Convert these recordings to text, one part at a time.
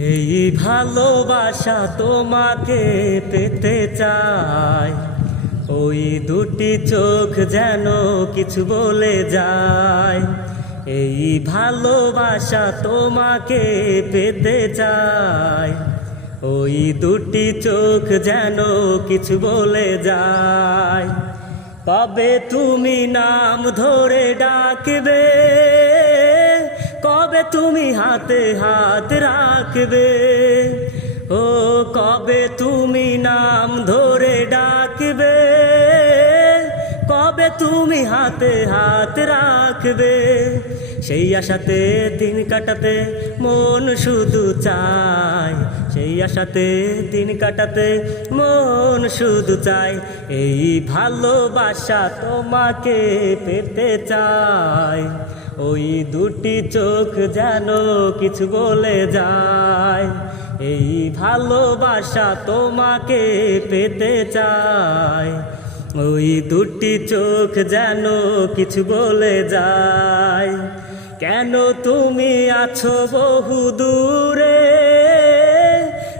এই ভালোবাসা তোমাকে পেতে চাই। ওই দুটি চোখ যেন কিছু বলে যায়। এই ভালোবাসা তোমাকে পেতে চাই। ওই দুটি চোখ যেন কিছু বলে যায়। তবে তুমি নাম ধরে ডাকবে। কবে তুমি হাতে হাত রাখবে। ও কবে তুমি নাম ধরে ডাকবে? কবে তুমি হাতে হাত রাখবে? সেই আশাতে দিন কাটাতে মন শুধু চায়। সেই আশাতে দিন কাটাতে মন শুধু চায়। এই ভালোবাসা তোমাকে পেতে চায়। ওই দুটি চোখ যেন কিছু বলে যায়। এই ভালোবাসা তোমাকে পেতে চায়। ওই দুটি চোখ যেন কিছু বলে যায়। কেন তুমি আছো বহু দূরে?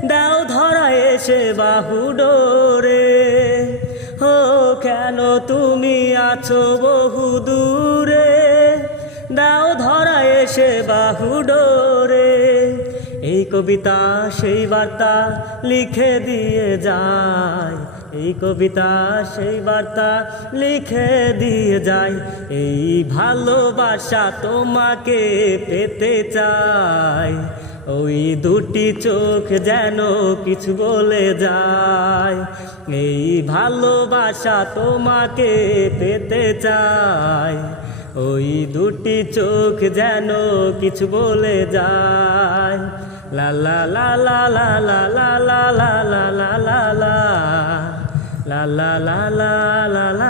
দাও ধরা এসে বাহু ডোরে। হো কেন তুমি আছো বহু দূরে? দাও ধরা এসে বাহু ডোরে। এই কবিতা সেই বার্তা লিখে দিয়ে যায়। এই কবিতা সেই বার্তা লিখে দিয়ে যায়। এই ভালোবাসা তোমাকে পেতে চাই ওই দুটি চোখ যেন কিছু বলে যায়। এই ভালোবাসা তোমাকে পেতে চাই ওই দুটি চোখ যেন কিছু বলে যায় লা লা লা লা লা লা লা লা লা লা লা লা লা লা লা লা লা